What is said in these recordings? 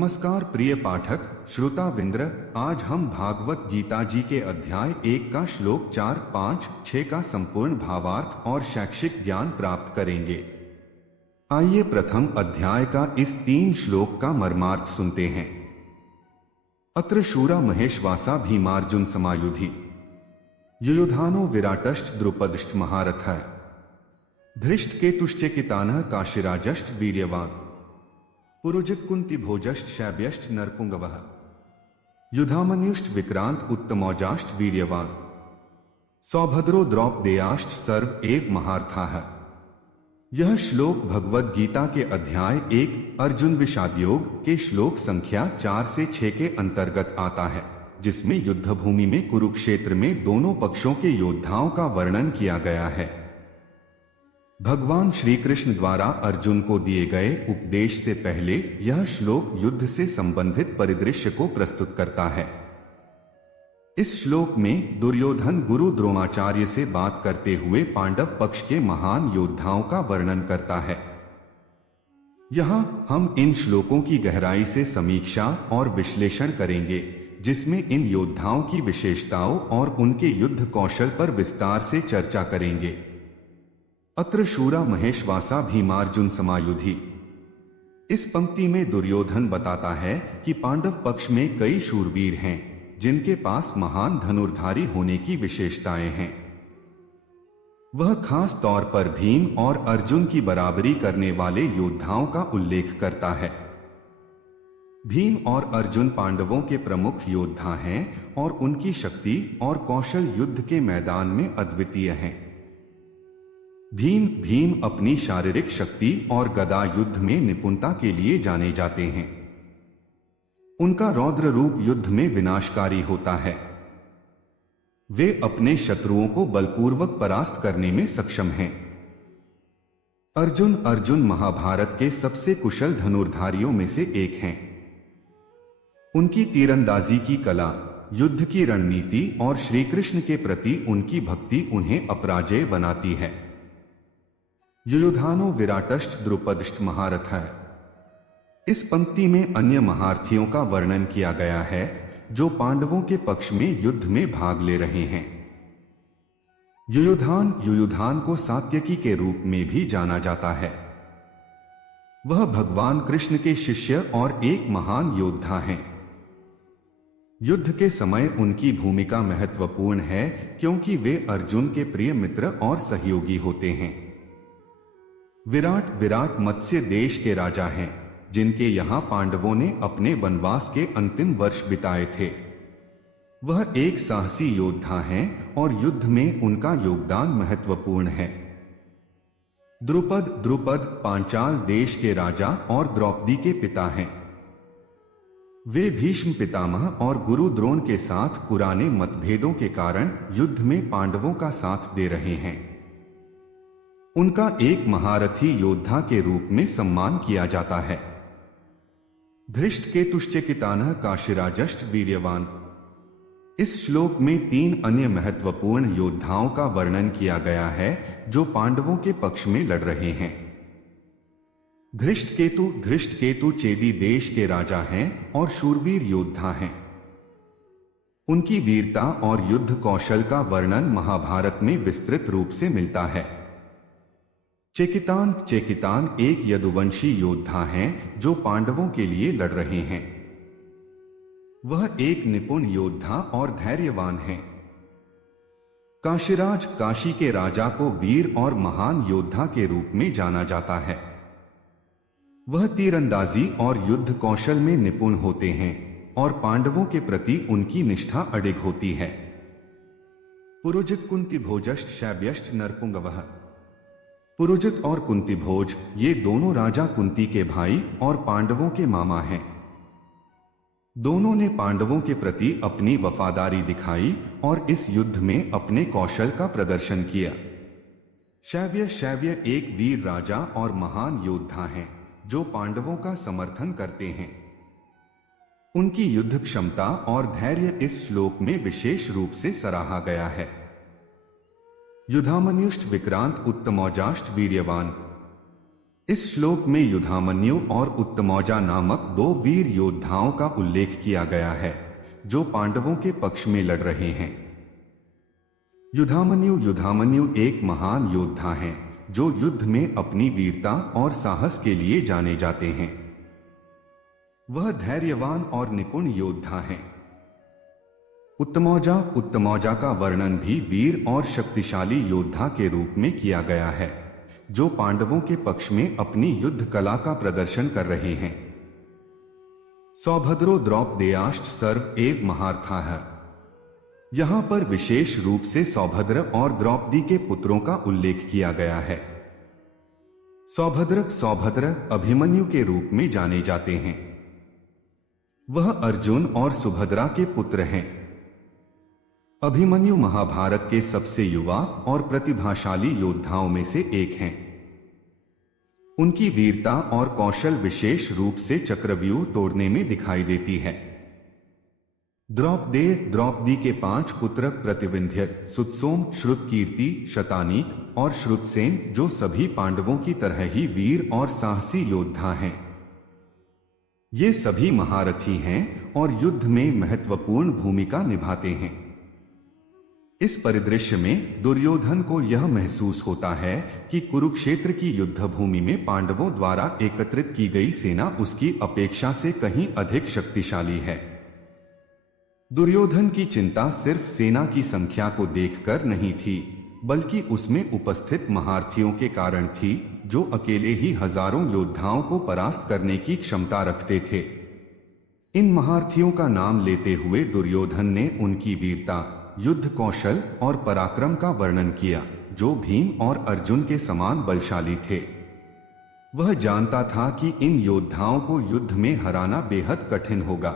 नमस्कार प्रिय पाठक श्रोताविंद्र, आज हम भागवत गीता जी के अध्याय 1 का श्लोक 4, 5, 6 का संपूर्ण भावार्थ और शैक्षिक ज्ञान प्राप्त करेंगे। आइए प्रथम अध्याय का इस 3 श्लोक का मर्मार्थ सुनते हैं। अत्र शूरा महेशवासा भीमार्जुन समायुधि युयुधानो विराटश्च द्रुपदश्च महारथः धृष्टकेतुश्चेकितानः काशीराजश्च वीर्यवान् पुरुजित् कुन्ती भोजश्च शैब्यश्च नरपुंगवः युधामन्युश्च विक्रांत उत्तमौजाश्च वीर्यवान् सौभद्रो द्रौपदेयाश्च सर्व एव महारथाः। यह श्लोक भगवद गीता के अध्याय 1 अर्जुन विषाद योग के श्लोक संख्या 4 से 6 के अंतर्गत आता है, जिसमें युद्ध भूमि में कुरुक्षेत्र में दोनों पक्षों के योद्धाओं का वर्णन किया गया है। भगवान श्री कृष्ण द्वारा अर्जुन को दिए गए उपदेश से पहले यह श्लोक युद्ध से संबंधित परिदृश्य को प्रस्तुत करता है। इस श्लोक में दुर्योधन गुरु द्रोणाचार्य से बात करते हुए पांडव पक्ष के महान योद्धाओं का वर्णन करता है। यहाँ हम इन श्लोकों की गहराई से समीक्षा और विश्लेषण करेंगे, जिसमें इन योद्धाओं की विशेषताओं और उनके युद्ध कौशल पर विस्तार से चर्चा करेंगे। अत्र शूरा महेशवासा भीमार्जुन समायुधि। इस पंक्ति में दुर्योधन बताता है कि पांडव पक्ष में कई शूरवीर हैं, जिनके पास महान धनुर्धारी होने की विशेषताएं हैं। वह खास तौर पर भीम और अर्जुन की बराबरी करने वाले योद्धाओं का उल्लेख करता है। भीम और अर्जुन पांडवों के प्रमुख योद्धा हैं और उनकी शक्ति और कौशल युद्ध के मैदान में अद्वितीय हैं। भीम अपनी शारीरिक शक्ति और गदा युद्ध में निपुणता के लिए जाने जाते हैं। उनका रौद्र रूप युद्ध में विनाशकारी होता है। वे अपने शत्रुओं को बलपूर्वक परास्त करने में सक्षम हैं। अर्जुन महाभारत के सबसे कुशल धनुर्धारियों में से एक हैं। उनकी तीरंदाजी की कला, युद्ध की रणनीति और श्री कृष्ण के प्रति उनकी भक्ति उन्हें अपराजेय बनाती है। युयुधानो विराटश्च द्रुपदश्च महारथः। इस पंक्ति में अन्य महारथियों का वर्णन किया गया है, जो पांडवों के पक्ष में युद्ध में भाग ले रहे हैं। युयुधान को सात्यकी के रूप में भी जाना जाता है। वह भगवान कृष्ण के शिष्य और एक महान योद्धा हैं। युद्ध के समय उनकी भूमिका महत्वपूर्ण है, क्योंकि वे अर्जुन के प्रिय मित्र और सहयोगी होते हैं। विराट मत्स्य देश के राजा हैं, जिनके यहाँ पांडवों ने अपने वनवास के अंतिम वर्ष बिताए थे। वह एक साहसी योद्धा हैं और युद्ध में उनका योगदान महत्वपूर्ण है। द्रुपद पांचाल देश के राजा और द्रौपदी के पिता हैं। वे भीष्म पितामह और गुरु द्रोण के साथ पुराने मतभेदों के कारण युद्ध में पांडवों का साथ दे रहे हैं। उनका एक महारथी योद्धा के रूप में सम्मान किया जाता है। धृष्टकेतुश्चेकितानः काशीराजश्च वीर्यवान्। इस श्लोक में 3 अन्य महत्वपूर्ण योद्धाओं का वर्णन किया गया है, जो पांडवों के पक्ष में लड़ रहे हैं। धृष्टकेतु चेदी देश के राजा हैं और शूरवीर योद्धा हैं। उनकी वीरता और युद्ध कौशल का वर्णन महाभारत में विस्तृत रूप से मिलता है। चेकितान एक यदुवंशी योद्धा हैं, जो पांडवों के लिए लड़ रहे हैं। वह एक निपुण योद्धा और धैर्यवान हैं। काशीराज काशी के राजा को वीर और महान योद्धा के रूप में जाना जाता है। वह तीरंदाजी और युद्ध कौशल में निपुण होते हैं और पांडवों के प्रति उनकी निष्ठा अडिग होती है। पुरुजित् कुंती भोजश्च शैब्यश्च नरपुंगवः। पुरुजित और कुंती भोज ये दोनों राजा कुंती के भाई और पांडवों के मामा हैं। दोनों ने पांडवों के प्रति अपनी वफादारी दिखाई और इस युद्ध में अपने कौशल का प्रदर्शन किया। शैव्य एक वीर राजा और महान योद्धा हैं, जो पांडवों का समर्थन करते हैं। उनकी युद्ध क्षमता और धैर्य इस श्लोक में विशेष रूप से सराहा गया है। युधामन्युश्च विक्रांत उत्तमौजाश्च वीर्यवान्। इस श्लोक में युधामन्यु और उत्तमौजा नामक दो वीर योद्धाओं का उल्लेख किया गया है जो पांडवों के पक्ष में लड़ रहे हैं। युधामन्यु एक महान योद्धा हैं जो युद्ध में अपनी वीरता और साहस के लिए जाने जाते हैं। वह धैर्यवान और निपुण योद्धा हैं। उत्तमौजा का वर्णन भी वीर और शक्तिशाली योद्धा के रूप में किया गया है जो पांडवों के पक्ष में अपनी युद्ध कला का प्रदर्शन कर रहे हैं। सौभद्रो द्रौपदेयाश्च सर्व एव महारथाः। यहां पर विशेष रूप से सौभद्र और द्रौपदी के पुत्रों का उल्लेख किया गया है। सौभद्र अभिमन्यु के रूप में जाने जाते हैं। वह अर्जुन और सुभद्रा के पुत्र हैं। अभिमन्यु महाभारत के सबसे युवा और प्रतिभाशाली योद्धाओं में से एक हैं। उनकी वीरता और कौशल विशेष रूप से चक्रव्यूह तोड़ने में दिखाई देती है। द्रौपदी के 5 पुत्र प्रतिविंध्य, सुतसोम, श्रुतकीर्ति, शतानीक और श्रुतसेन जो सभी पांडवों की तरह ही वीर और साहसी योद्धा हैं। ये सभी महारथी हैं और युद्ध में महत्वपूर्ण भूमिका निभाते हैं। इस परिदृश्य में दुर्योधन को यह महसूस होता है कि कुरुक्षेत्र की युद्ध भूमि में पांडवों द्वारा एकत्रित की गई सेना उसकी अपेक्षा से कहीं अधिक शक्तिशाली है। दुर्योधन की चिंता सिर्फ सेना की संख्या को देखकर नहीं थी, बल्कि उसमें उपस्थित महारथियों के कारण थी, जो अकेले ही हजारों योद्धाओं को परास्त करने की क्षमता रखते थे। इन महारथियों का नाम लेते हुए दुर्योधन ने उनकी वीरता, युद्ध कौशल और पराक्रम का वर्णन किया, जो भीम और अर्जुन के समान बलशाली थे। वह जानता था कि इन योद्धाओं को युद्ध में हराना बेहद कठिन होगा।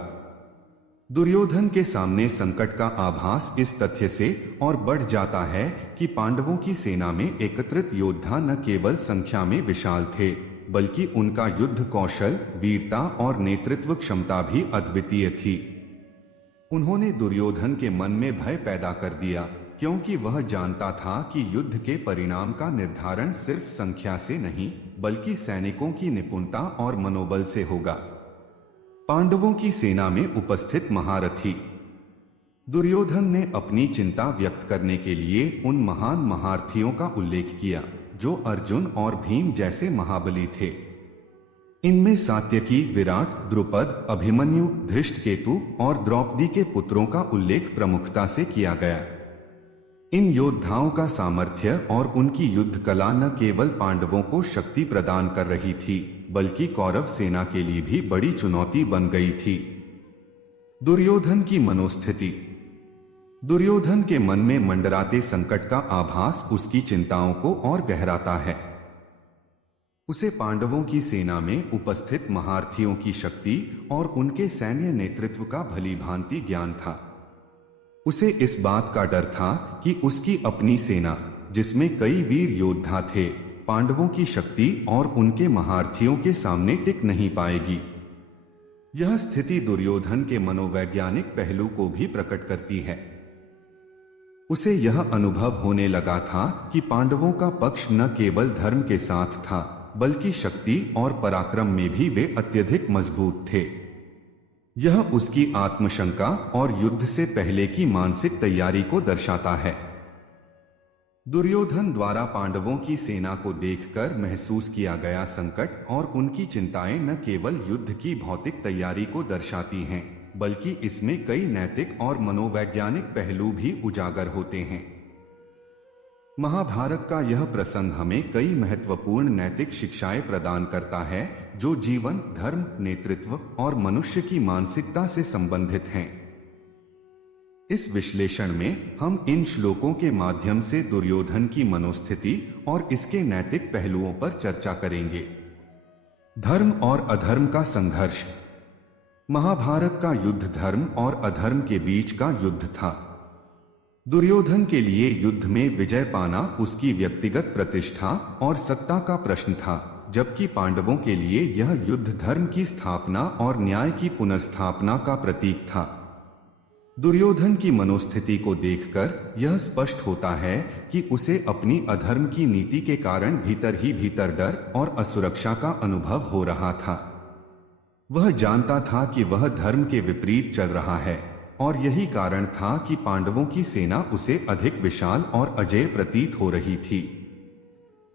दुर्योधन के सामने संकट का आभास इस तथ्य से और बढ़ जाता है कि पांडवों की सेना में एकत्रित योद्धा न केवल संख्या में विशाल थे, बल्कि उनका युद्ध कौशल, वीरता और नेतृत्व क्षमता भी अद्वितीय थी। उन्होंने दुर्योधन के मन में भय पैदा कर दिया, क्योंकि वह जानता था कि युद्ध के परिणाम का निर्धारण सिर्फ संख्या से नहीं, बल्कि सैनिकों की निपुणता और मनोबल से होगा। पांडवों की सेना में उपस्थित महारथी। दुर्योधन ने अपनी चिंता व्यक्त करने के लिए उन महान महारथियों का उल्लेख किया जो अर्जुन और भीम जैसे महाबली थे। इनमें सात्यकी, विराट, द्रुपद, अभिमन्यु, धृष्टकेतु और द्रौपदी के पुत्रों का उल्लेख प्रमुखता से किया गया। इन योद्धाओं का सामर्थ्य और उनकी युद्ध कला न केवल पांडवों को शक्ति प्रदान कर रही थी, बल्कि कौरव सेना के लिए भी बड़ी चुनौती बन गई थी। दुर्योधन की मनोस्थिति। दुर्योधन के मन में मंडराते संकट का आभास उसकी चिंताओं को और गहराता है। उसे पांडवों की सेना में उपस्थित महारथियों की शक्ति और उनके सैन्य नेतृत्व का भली भांति ज्ञान था। उसे इस बात का डर था कि उसकी अपनी सेना, जिसमें कई वीर योद्धा थे, पांडवों की शक्ति और उनके महारथियों के सामने टिक नहीं पाएगी। यह स्थिति दुर्योधन के मनोवैज्ञानिक पहलू को भी प्रकट करती है। उसे यह अनुभव होने लगा था कि पांडवों का पक्ष न केवल धर्म के साथ था, बल्कि शक्ति और पराक्रम में भी वे अत्यधिक मजबूत थे। यह उसकी आत्मशंका और युद्ध से पहले की मानसिक तैयारी को दर्शाता है। दुर्योधन द्वारा पांडवों की सेना को देखकर महसूस किया गया संकट और उनकी चिंताएं न केवल युद्ध की भौतिक तैयारी को दर्शाती हैं, बल्कि इसमें कई नैतिक और मनोवैज्ञानिक पहलू भी उजागर होते हैं। महाभारत का यह प्रसंग हमें कई महत्वपूर्ण नैतिक शिक्षाएं प्रदान करता है जो जीवन, धर्म, नेतृत्व और मनुष्य की मानसिकता से संबंधित हैं। इस विश्लेषण में हम इन श्लोकों के माध्यम से दुर्योधन की मनोस्थिति और इसके नैतिक पहलुओं पर चर्चा करेंगे। धर्म और अधर्म का संघर्ष। महाभारत का युद्ध धर्म और अधर्म के बीच का युद्ध था। दुर्योधन के लिए युद्ध में विजय पाना उसकी व्यक्तिगत प्रतिष्ठा और सत्ता का प्रश्न था, जबकि पांडवों के लिए यह युद्ध धर्म की स्थापना और न्याय की पुनर्स्थापना का प्रतीक था। दुर्योधन की मनोस्थिति को देखकर यह स्पष्ट होता है कि उसे अपनी अधर्म की नीति के कारण भीतर ही भीतर डर और असुरक्षा का अनुभव हो रहा था। वह जानता था कि वह धर्म के विपरीत चल रहा है और यही कारण था कि पांडवों की सेना उसे अधिक विशाल और अजेय प्रतीत हो रही थी।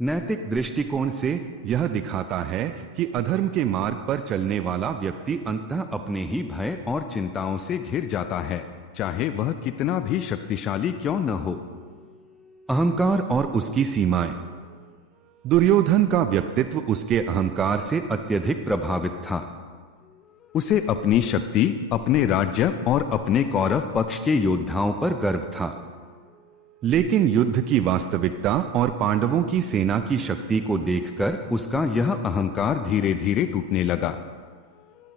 नैतिक दृष्टिकोण से यह दिखाता है कि अधर्म के मार्ग पर चलने वाला व्यक्ति अंततः अपने ही भय और चिंताओं से घिर जाता है, चाहे वह कितना भी शक्तिशाली क्यों न हो। अहंकार और उसकी सीमाएं। दुर्योधन का व्यक्तित्व उसके अहंकार से अत्यधिक प्रभावित था। उसे अपनी शक्ति, अपने राज्य और अपने कौरव पक्ष के योद्धाओं पर गर्व था। लेकिन युद्ध की वास्तविकता और पांडवों की सेना की शक्ति को देखकर उसका यह अहंकार धीरे धीरे टूटने लगा।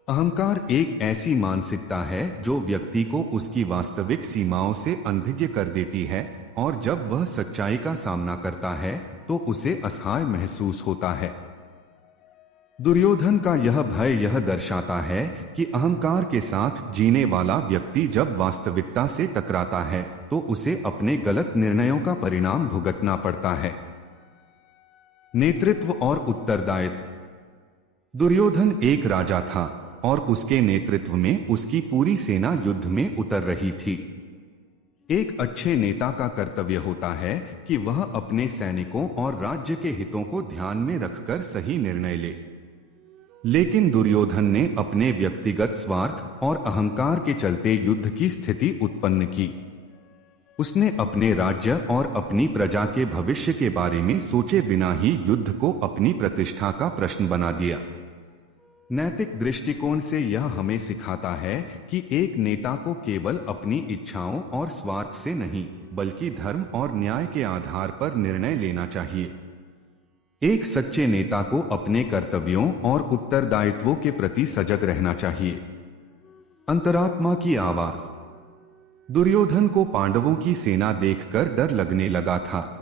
अहंकार एक ऐसी मानसिकता है जो व्यक्ति को उसकी वास्तविक सीमाओं से अनभिज्ञ कर देती है और जब वह सच्चाई का सामना करता है तो उसे असहाय महसूस होता है। दुर्योधन का यह भय यह दर्शाता है कि अहंकार के साथ जीने वाला व्यक्ति जब वास्तविकता से टकराता है तो उसे अपने गलत निर्णयों का परिणाम भुगतना पड़ता है। नेतृत्व और उत्तरदायित्व। दुर्योधन एक राजा था और उसके नेतृत्व में उसकी पूरी सेना युद्ध में उतर रही थी। एक अच्छे नेता का कर्तव्य होता है कि वह अपने सैनिकों और राज्य के हितों को ध्यान में रखकर सही निर्णय ले। लेकिन दुर्योधन ने अपने व्यक्तिगत स्वार्थ और अहंकार के चलते युद्ध की स्थिति उत्पन्न की। उसने अपने राज्य और अपनी प्रजा के भविष्य के बारे में सोचे बिना ही युद्ध को अपनी प्रतिष्ठा का प्रश्न बना दिया। नैतिक दृष्टिकोण से यह हमें सिखाता है कि एक नेता को केवल अपनी इच्छाओं और स्वार्थ से नहीं, बल्कि धर्म और न्याय के आधार पर निर्णय लेना चाहिए। एक सच्चे नेता को अपने कर्तव्यों और उत्तरदायित्वों के प्रति सजग रहना चाहिए। अंतरात्मा की आवाज। दुर्योधन को पांडवों की सेना देखकर डर लगने लगा था।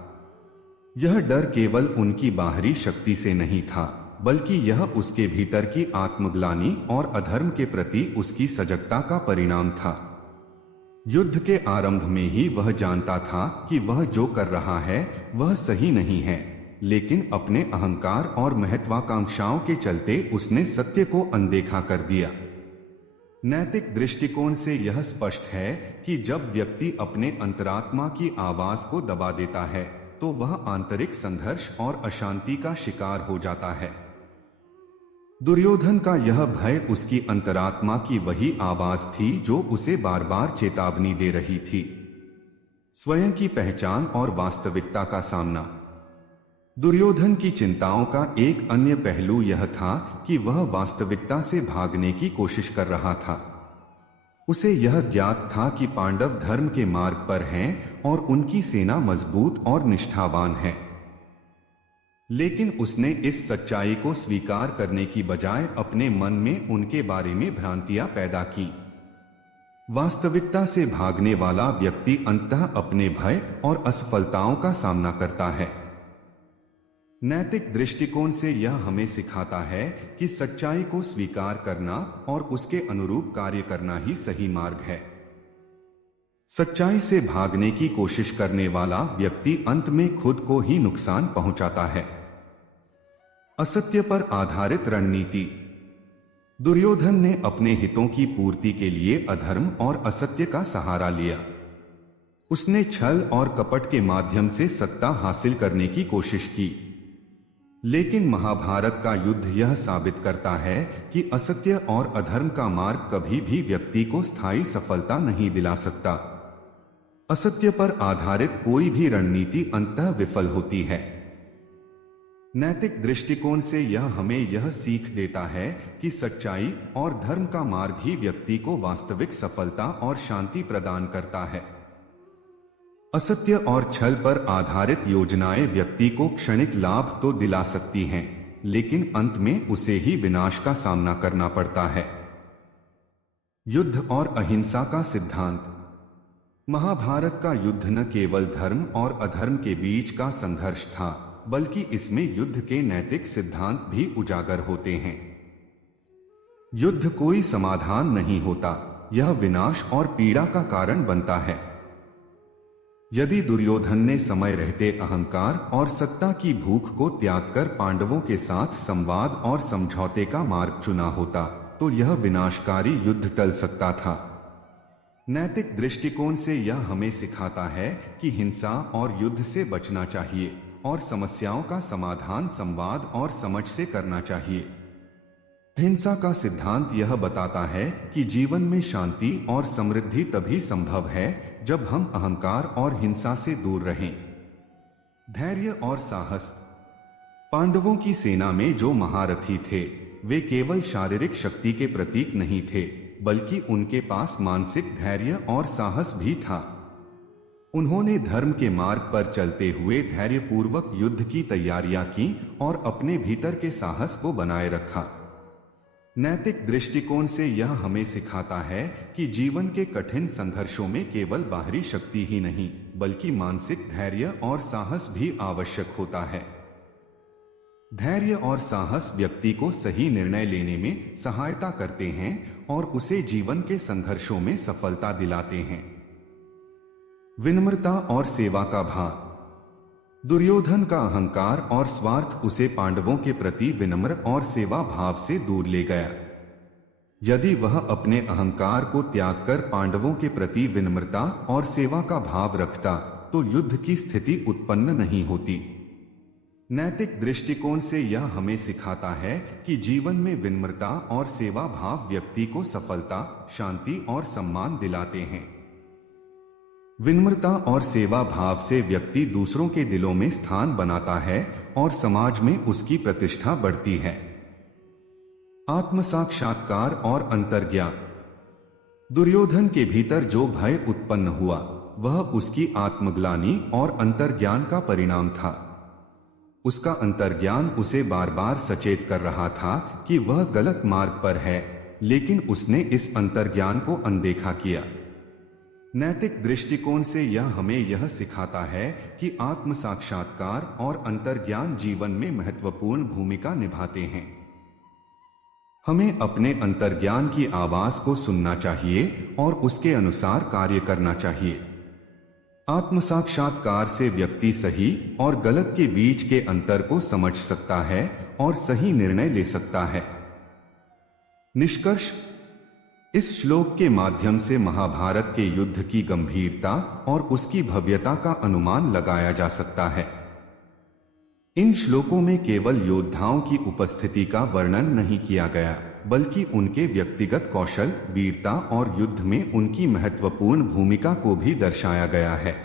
यह डर केवल उनकी बाहरी शक्ति से नहीं था, बल्कि यह उसके भीतर की आत्मग्लानि और अधर्म के प्रति उसकी सजगता का परिणाम था। युद्ध के आरंभ में ही वह जानता था कि वह जो कर रहा है वह सही नहीं है, लेकिन अपने अहंकार और महत्वाकांक्षाओं के चलते उसने सत्य को अनदेखा कर दिया। नैतिक दृष्टिकोण से यह स्पष्ट है कि जब व्यक्ति अपने अंतरात्मा की आवाज को दबा देता है तो वह आंतरिक संघर्ष और अशांति का शिकार हो जाता है। दुर्योधन का यह भय उसकी अंतरात्मा की वही आवाज थी जो उसे बार बार चेतावनी दे रही थी। स्वयं की पहचान और वास्तविकता का सामना। दुर्योधन की चिंताओं का एक अन्य पहलू यह था कि वह वास्तविकता से भागने की कोशिश कर रहा था। उसे यह ज्ञात था कि पांडव धर्म के मार्ग पर हैं और उनकी सेना मजबूत और निष्ठावान है। लेकिन उसने इस सच्चाई को स्वीकार करने की बजाय अपने मन में उनके बारे में भ्रांतियां पैदा की। वास्तविकता से भागने वाला व्यक्ति अंततः अपने भय और असफलताओं का सामना करता है। नैतिक दृष्टिकोण से यह हमें सिखाता है कि सच्चाई को स्वीकार करना और उसके अनुरूप कार्य करना ही सही मार्ग है। सच्चाई से भागने की कोशिश करने वाला व्यक्ति अंत में खुद को ही नुकसान पहुंचाता है। असत्य पर आधारित रणनीति। दुर्योधन ने अपने हितों की पूर्ति के लिए अधर्म और असत्य का सहारा लिया। उसने छल और कपट के माध्यम से सत्ता हासिल करने की कोशिश की। लेकिन महाभारत का युद्ध यह साबित करता है कि असत्य और अधर्म का मार्ग कभी भी व्यक्ति को स्थायी सफलता नहीं दिला सकता। असत्य पर आधारित कोई भी रणनीति अंततः विफल होती है। नैतिक दृष्टिकोण से यह हमें यह सीख देता है कि सच्चाई और धर्म का मार्ग ही व्यक्ति को वास्तविक सफलता और शांति प्रदान करता है। असत्य और छल पर आधारित योजनाएं व्यक्ति को क्षणिक लाभ तो दिला सकती हैं, लेकिन अंत में उसे ही विनाश का सामना करना पड़ता है। युद्ध और अहिंसा का सिद्धांत। महाभारत का युद्ध न केवल धर्म और अधर्म के बीच का संघर्ष था, बल्कि इसमें युद्ध के नैतिक सिद्धांत भी उजागर होते हैं। युद्ध कोई समाधान नहीं होता, यह विनाश और पीड़ा का कारण बनता है। यदि दुर्योधन ने समय रहते अहंकार और सत्ता की भूख को त्याग कर पांडवों के साथ संवाद और समझौते का मार्ग चुना होता तो यह विनाशकारी युद्ध टल सकता था। नैतिक दृष्टिकोण से यह हमें सिखाता है कि हिंसा और युद्ध से बचना चाहिए और समस्याओं का समाधान संवाद और समझ से करना चाहिए। हिंसा का सिद्धांत यह बताता है कि जीवन में शांति और समृद्धि तभी संभव है जब हम अहंकार और हिंसा से दूर रहें। धैर्य और साहस। पांडवों की सेना में जो महारथी थे वे केवल शारीरिक शक्ति के प्रतीक नहीं थे, बल्कि उनके पास मानसिक धैर्य और साहस भी था। उन्होंने धर्म के मार्ग पर चलते हुए धैर्यपूर्वक युद्ध की तैयारियां की और अपने भीतर के साहस को बनाए रखा। नैतिक दृष्टिकोण से यह हमें सिखाता है कि जीवन के कठिन संघर्षों में केवल बाहरी शक्ति ही नहीं, बल्कि मानसिक धैर्य और साहस भी आवश्यक होता है। धैर्य और साहस व्यक्ति को सही निर्णय लेने में सहायता करते हैं और उसे जीवन के संघर्षों में सफलता दिलाते हैं। विनम्रता और सेवा का भाव। दुर्योधन का अहंकार और स्वार्थ उसे पांडवों के प्रति विनम्र और सेवा भाव से दूर ले गया। यदि वह अपने अहंकार को त्याग कर पांडवों के प्रति विनम्रता और सेवा का भाव रखता तो युद्ध की स्थिति उत्पन्न नहीं होती। नैतिक दृष्टिकोण से यह हमें सिखाता है कि जीवन में विनम्रता और सेवा भाव व्यक्ति को सफलता, शांति और सम्मान दिलाते हैं। विनम्रता और सेवा भाव से व्यक्ति दूसरों के दिलों में स्थान बनाता है और समाज में उसकी प्रतिष्ठा बढ़ती है। आत्म साक्षात्कार और अंतर्ज्ञान। दुर्योधन के भीतर जो भय उत्पन्न हुआ वह उसकी आत्मग्लानि और अंतर्ज्ञान का परिणाम था। उसका अंतर्ज्ञान उसे बार बार सचेत कर रहा था कि वह गलत मार्ग पर है, लेकिन उसने इस अंतर्ज्ञान को अनदेखा किया। नैतिक दृष्टिकोण से यह हमें यह सिखाता है कि आत्म साक्षात्कार और अंतर्ज्ञान जीवन में महत्वपूर्ण भूमिका निभाते हैं। हमें अपने अंतर्ज्ञान की आवाज को सुनना चाहिए और उसके अनुसार कार्य करना चाहिए। आत्म साक्षात्कार से व्यक्ति सही और गलत के बीच के अंतर को समझ सकता है और सही निर्णय ले सकता है। निष्कर्ष। इस श्लोक के माध्यम से महाभारत के युद्ध की गंभीरता और उसकी भव्यता का अनुमान लगाया जा सकता है। इन श्लोकों में केवल योद्धाओं की उपस्थिति का वर्णन नहीं किया गया, बल्कि उनके व्यक्तिगत कौशल, वीरता और युद्ध में उनकी महत्वपूर्ण भूमिका को भी दर्शाया गया है।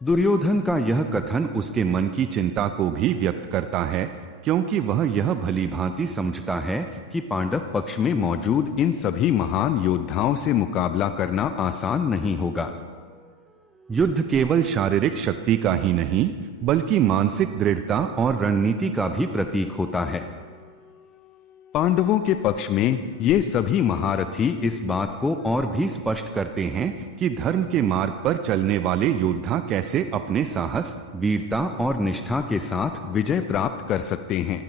दुर्योधन का यह कथन उसके मन की चिंता को भी व्यक्त करता है, क्योंकि वह यह भलीभांति समझता है कि पांडव पक्ष में मौजूद इन सभी महान योद्धाओं से मुकाबला करना आसान नहीं होगा। युद्ध केवल शारीरिक शक्ति का ही नहीं, बल्कि मानसिक दृढ़ता और रणनीति का भी प्रतीक होता है। पांडवों के पक्ष में ये सभी महारथी इस बात को और भी स्पष्ट करते हैं कि धर्म के मार्ग पर चलने वाले योद्धा कैसे अपने साहस, वीरता और निष्ठा के साथ विजय प्राप्त कर सकते हैं।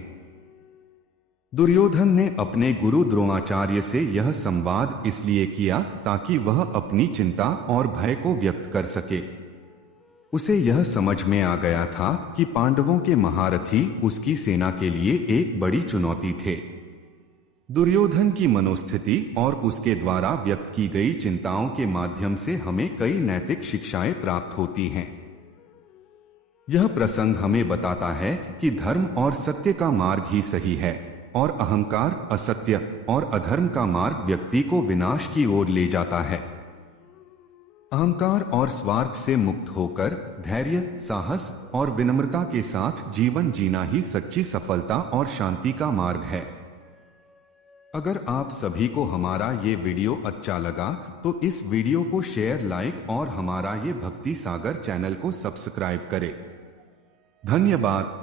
दुर्योधन ने अपने गुरु द्रोणाचार्य से यह संवाद इसलिए किया ताकि वह अपनी चिंता और भय को व्यक्त कर सके। उसे यह समझ में आ गया था कि पांडवों के महारथी उसकी सेना के लिए एक बड़ी चुनौती थे। दुर्योधन की मनोस्थिति और उसके द्वारा व्यक्त की गई चिंताओं के माध्यम से हमें कई नैतिक शिक्षाएं प्राप्त होती हैं। यह प्रसंग हमें बताता है कि धर्म और सत्य का मार्ग ही सही है और अहंकार, असत्य और अधर्म का मार्ग व्यक्ति को विनाश की ओर ले जाता है। अहंकार और स्वार्थ से मुक्त होकर धैर्य, साहस और विनम्रता के साथ जीवन जीना ही सच्ची सफलता और शांति का मार्ग है। अगर आप सभी को हमारा ये वीडियो अच्छा लगा तो इस वीडियो को शेयर, लाइक और हमारा ये भक्ति सागर चैनल को सब्सक्राइब करें। धन्यवाद।